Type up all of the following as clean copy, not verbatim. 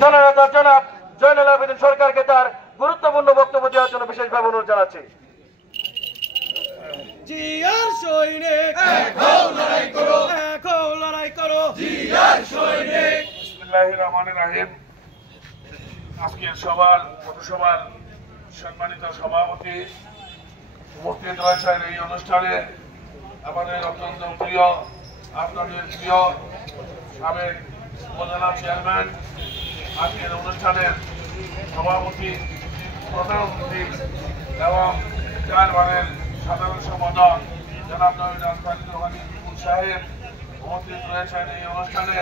জননেতা জনাব জয়নুল আবেদিন সরকারকে তার গুরুত্বপূর্ণ বক্তব্য দেওয়ার জন্য বিশেষভাবে অনুরোধ জানাচ্ছি। জিয়ার সৈনিক দেখো লড়াই করো, দেখো লড়াই করো, জিয়ার সৈনিক। বিসমিল্লাহির রহমানির রহিম। আজকের সবার পৌরসভার সম্মানিত সভাপতি উপস্থিত রয়েছেন এই অনুষ্ঠানে আমাদের অত্যন্ত প্রিয়, আপনাদের প্রিয় সাবেক উপজেলা চেয়ারম্যান, আজকের অনুষ্ঠানের সভাপতি, প্রধান অতিথি এবং চেয়ারম্যানের সাধারণ সম্পাদক জনাব বিপুল সাহেব উপস্থিত রয়েছেন এই অনুষ্ঠানে।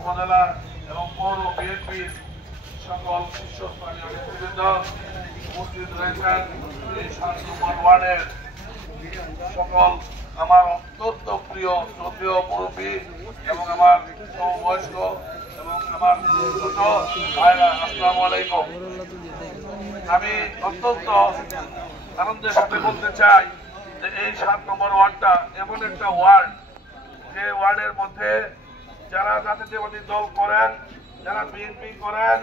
উপজেলা এবং পৌর বিএনপির সকল শীর্ষস্থানীয় নেতৃবৃন্দ উপস্থিত রয়েছেন। এই 7 নম্বর ওয়ার্ডের সকল আমার অত্যন্ত প্রিয় শ্রদ্ধেয় মুরব্বী এবং আমার সমবয়স্ক এবং আমার ছোট ভাইরা, আসসালামু আলাইকুম। আমি অত্যন্ত আনন্দের সাথে বলতে চাই যে এই 7 নম্বর ওয়ার্ডটা এমন একটা ওয়ার্ড যে ওয়ার্ডের মধ্যে যারা জাতীয়তাবাদী দল করেন, যারা বিএনপি করেন,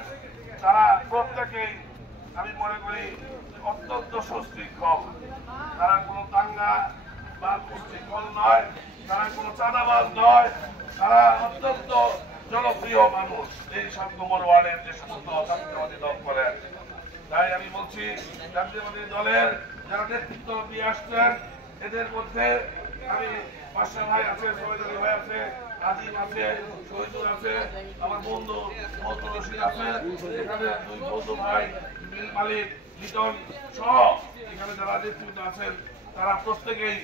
তারা প্রত্যেকেই আমি মনে করি অত্যন্ত সুশৃঙ্খল। তারা কোনো দাঙ্গা বা সুশৃঙ্খল নয়, তারা কোনো চাঁদাবাজ নয়, তারা অত্যন্ত জনপ্রিয় মানুষ এই 7 নম্বর ওয়ার্ডের যে সমস্ত জাতীয়তাবাদী দল করেন। তাই আমি বলছি জাতীয়তাবাদী দলের যারা নেতৃত্ব দিয়ে আসছেন এদের মধ্যে আমি বাদশা ভাই আছে, শহীদ আলী ভাই আছে, আজিম আছে, শহীদুল আছে, আমার বন্ধু মহতুল রশিদ আছে, এখানে 2 বন্ধু ভাই মিল মালিক লিটন সহ এখানে যারা নেতৃত্ব আছেন তারা প্রত্যেকেই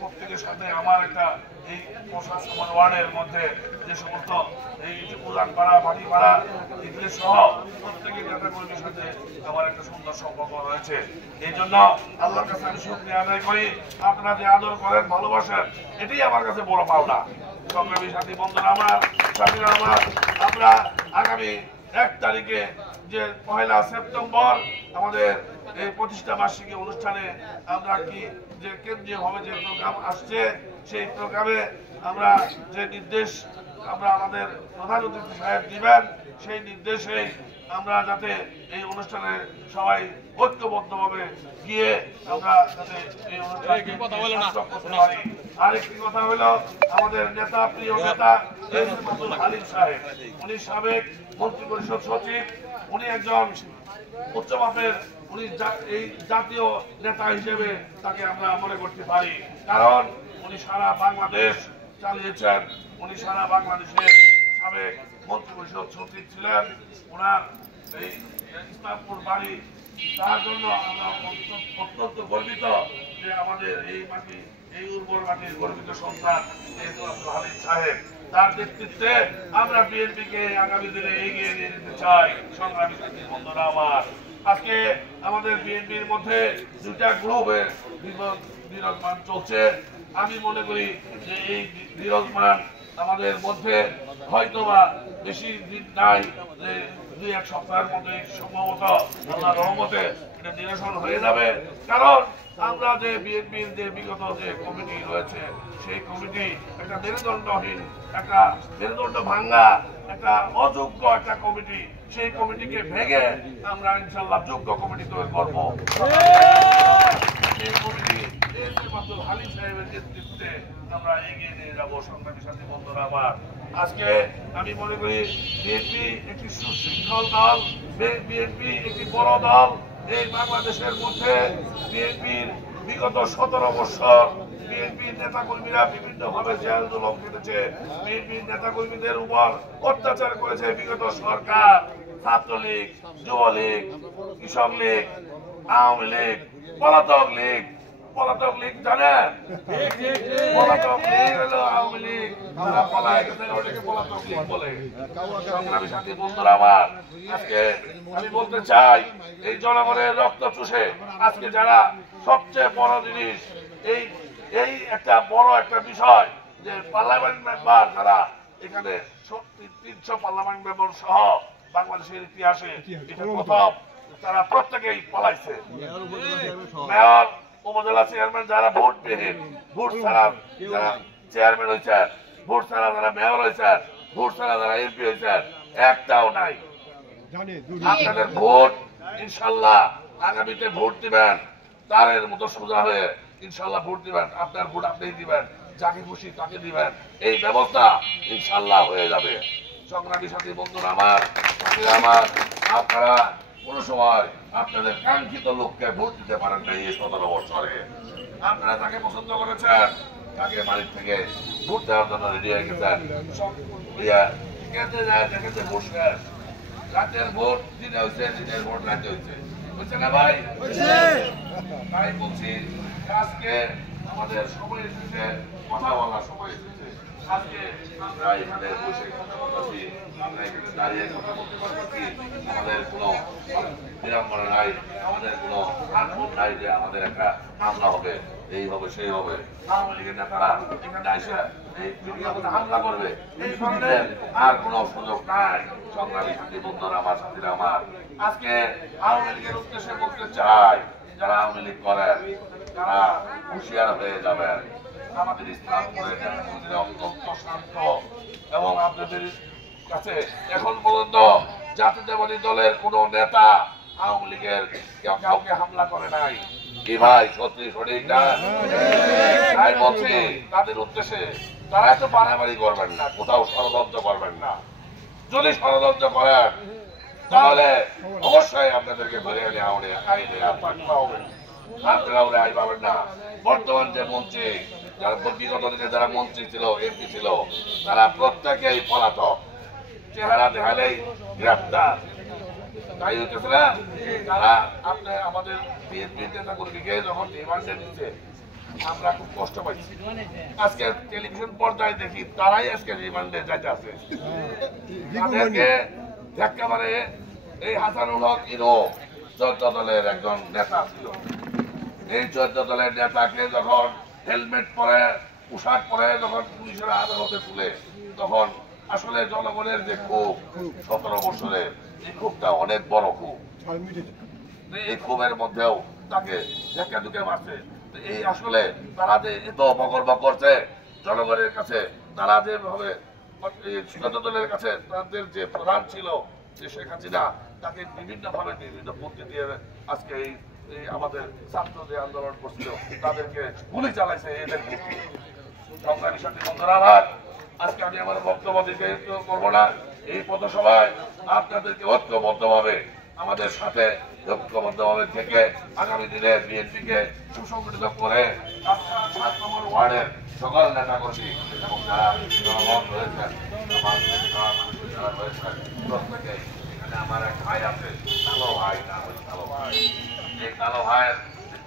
প্রত্যেকের সাথে আমার একটা এই প্রশাসন ওয়ার্ডের মধ্যে যে সমস্ত এই উড়ান পাড়া বাড়ি পাড়া এগুলি সহ প্রত্যেকের নেতাকর্মীর সাথে আমার একটা সুন্দর সম্পর্ক রয়েছে। এই জন্য আল্লাহর কাছে আমি শুকরিয়া আদায় করি, আপনারা যে আদর করেন ভালোবাসেন এটাই আমার কাছে বড় পাওনা। সংগ্রামী সাথী বন্ধুরা আমার, সাথীরা আমার, আমরা আগামী 1 তারিখে যে 1 সেপ্টেম্বর আমাদের এই প্রতিষ্ঠা বার্ষিকী অনুষ্ঠানে আমরা কি যে কেন্দ্রীয় ভাবে যে প্রোগ্রাম আসছে সেই প্রোগ্রামে আমরা যে নির্দেশ আমরা আমাদের প্রধান অতিথি সাহেব দিবেন সেই নির্দেশে আমরা যাতে এই অনুষ্ঠানে সবাই ঐক্যবদ্ধভাবে গিয়ে আমরা যাতে এই অনুষ্ঠানকে করতে পারি। আরেকটি কথা হলো আমাদের নেতা, প্রিয় নেতা আব্দুল হালিম সাহেব, উনি সাবেক মন্ত্রী পরিষদ সচিব, উনি একজন উচ্চ মাপের, উনি এই জাতীয় নেতা হিসেবে তাকে আমরা মনে করতে পারি, কারণ উনি সারা বাংলাদেশ চালিয়েছেন। উনি সারা বাংলাদেশের সাবেক মন্ত্রী পরিষদ সচিব ছিলেন। ওনার এই ইসলামপুর বাড়ি, তার জন্য আমরা অত্যন্ত গর্বিত যে আমাদের এই মাটি, এই উর্বর মাটির গর্বিত সন্তান আব্দুল হালিম সাহেব, তার নেতৃত্বে আমরা বিএনপিকে আগামী দিনে এগিয়ে নিয়ে যেতে চাই। সংগ্রামী সাথী বন্ধুরা আমার, আজকে আমাদের বিএনপির মধ্যে 2টা গ্রুপের বিরাজমান চলছে। আমি মনে করি যে এই বিরাজমান আমাদের মধ্যে হয়তোবা বেশি দিন নাই, যে 2-1 সপ্তাহের মধ্যে সম্ভবত আল্লাহর রহমতে এটা নিরসন হয়ে যাবে। কারণ আমরা যে বিএনপির যে বিগত যে কমিটি রয়েছে সেই কমিটি একটা মেরুদণ্ডহীন, একটা মেরুদণ্ড ভাঙ্গা, একটা অযোগ্য একটা কমিটি, সেই কমিটিকে ভেঙে আমরা ইনশাল্লাহ যোগ্য কমিটি তৈরি করবো। সেই কমিটি আব্দুল হালিম সাহেবের নেতৃত্বে আমরা এগিয়ে নিয়ে যাবো। সংগ্রামী সাথী বন্ধুরা আমার, আজকে আমি মনে করি বিএনপি একটি সুশৃঙ্খল দল, বিএনপি একটি বড় দল। এই বাংলাদেশের মধ্যে বিএনপির বিগত 17 বছর বিএনপির নেতাকর্মীরা বিভিন্ন ভাবে জেল জুলুম কেটেছে, বিএনপির নেতাকর্মীদের উপর অত্যাচার করেছে বিগত সরকার, ছাত্রলীগ, যুবলীগ, কৃষক লীগ, আওয়ামী লীগ, পলাতক লীগ। পলাতক লীগ জানেন? পলাতক লীগ হলো আওয়ামী লীগ, তারা পলায় গেছে, ওটাকে পলাতক লীগ বলে। সংগ্রামী সাথী বন্ধুরা আমার, আজকে আমি বলতে চাই এই জনগণের রক্ত চুষে আজকে যারা সবচেয়ে বড় জিনিস, এই একটা বড় একটা বিষয় যে পার্লামেন্ট মেম্বার যারা এখানে 300 পার্লামেন্ট মেম্বার সহ বাংলাদেশের ইতিহাসে এটা প্রথম, তারা প্রত্যেকেই পলাইছে। মেয়র, উপজেলা চেয়ারম্যান যারা ভোটবিহীন, ভোট ছাড়া যারা চেয়ারম্যান হয়েছেন, ভোট ছাড়া যারা মেয়র হয়েছেন, ভোট ছাড়া যারা এমপি হয়েছেন, একটাও নাই। আপনাদের ভোট ইনশাল্লাহ আগামীতে ভোট দিবেন, তারের মতো সোজা হয়ে ইনশাল্লাহ ভোট দিবেন। আপনার ভোট আপনি দিবেন, যাকে খুশি তাকে দিবেন, এই ব্যবস্থা ইনশাল্লাহ হয়ে যাবে। সংগ্রামী সাথী বন্ধুরা আমার, আপনারা কোন সময় আপনাদের কাঙ্ক্ষিত লোককে ভোট দিতে পারেন না। এই 17 বছরে আপনারা তাকে পছন্দ করেছেন, তাকে বাড়ির থেকে ভোট দেওয়ার জন্য রেডি হয়ে গেছেন। বসবেন, রাতের ভোট দিনে হয়েছে, দিনের ভোট রাতে হয়েছে, বুঝছে না ভাই? তাই বলছি আজকে আমাদের সময় এসেছে, কথা বলার সময় এসেছে। আজকে আমরা এখানে বসে কথা বলতেছি, আমরা এখানে দাঁড়িয়ে কথা বলতে পারতেছি। আমাদের কোনো বিড়ম্বনা নাই, আমাদের কোনো আগ্রহ নাই যে আমাদের একটা হামলা হবে, এই হবে সেই হবে। আওয়ামী লীগের নেতারা এখানে এসে এই মিডিয়াতে হামলা করবে, এই ধরনের আর কোনো সুযোগ নাই। সংগ্রামী সাথী বন্ধুরা আমার, সাথীরা আমার, আজকে আওয়ামী লীগের উদ্দেশ্যে বলতে চাই, যারা আওয়ামী লীগ করেন তারা হুঁশিয়ার হয়ে যাবেন। আমাদের ইসলামপুরের অত্যন্ত শান্ত এবং আপনাদের কাছে এখন পর্যন্ত জাতীয়তাবাদী দলের কোন নেতা আওয়ামী লীগের কাউকে হামলা করে নাই। কি ভাই সত্যি সঠিক না? তাই বলছি তাদের উদ্দেশ্যে তারা এত বাড়াবাড়ি করবেন না, কোথাও ষড়যন্ত্র করবেন না। যদি ষড়যন্ত্র করেন তাহলে অবশ্যই আপনাদেরকে ধরে এনে আইনে হবে, আপনারাও রেহাই পাবেন না। বর্তমান যে মন্ত্রী, যারা বিগত দিনে যারা মন্ত্রী ছিল, এমপি ছিল, তারা প্রত্যেকেই পলাতক, চেহারা দেখালেই গ্রেফতার। তাই হইতেছে না, তারা আপনি আমাদের বিএনপির নেতা কর্মীকে যখন রিমান্ডে দিচ্ছে আমরা খুব কষ্ট পাইছি। আজকে টেলিভিশন পর্দায় দেখি তারাই আজকে রিমান্ডে যাইতে আছে। তাদেরকে একেবারে এই হাসানুল হক ইনো 14 দলের একজন নেতা ছিল। এই 14 দলের নেতাকে যখন হেলমেট পরে, পোশাক পরে যখন পুলিশের আদালতে তুলে, তখন আসলে জনগণের যে ক্ষোভ 17 বছরের, এই ক্ষোভটা অনেক বড় ক্ষোভ। এই ক্ষোভের মধ্যেও তাকে ধাক্কা ধুকে মারছে। এই আসলে তারা যে এত বকরব করছে জনগণের কাছে, তারা যেভাবে 14 দলের কাছে তাদের যে প্রধান ছিল যে শেখ হাসিনা, তাকে বিভিন্ন ভাবে বিভিন্ন পদ্ধতি দিয়ে আজকে এই আমাদের ছাত্র যে আন্দোলন করছিল তাদেরকে গুলি চালাইছে এদের বিরুদ্ধে। সংগ্রামী সাথী বন্ধুরা আমার, আজকে আমি আমার বক্তব্য দিতে করবো না। এই পথসভায় আপনাদেরকে ঐক্যবদ্ধভাবে আমাদের সাথে ঐক্যবদ্ধভাবে থেকে আগামী দিনে বিএনপিকে সুসংগঠিত করে 7 নম্বর ওয়ার্ডের সকল নেতা কর্মী এবং যারা জনগণ রয়েছেন, যারা রয়েছেন প্রত্যেকে, এখানে আমার এক ভাই আছে, কালো ভাই, নাম হচ্ছে কালো ভাই। এই কালো ভাইয়ের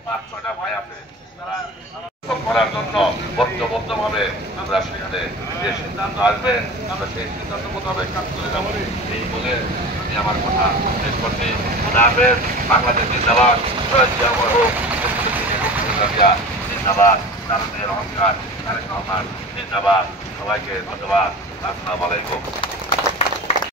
5-6টা ভাই আছে, তারা করার জন্য ঐক্যবদ্ধভাবে আমরা সেখানে যে সিদ্ধান্ত আসবে আমরা সেই সিদ্ধান্ত মোতাবেক কাজ করে যাবো। এই বলে আমি আমার কথা শেষ করছি। বাংলাদেশ জিন্দাবাদ, জিন্দাবাদ, তারুণ্যের অহংকার, তারেক রহমান জিন্দাবাদ। সবাইকে ধন্যবাদ। আসসালামু আলাইকুম।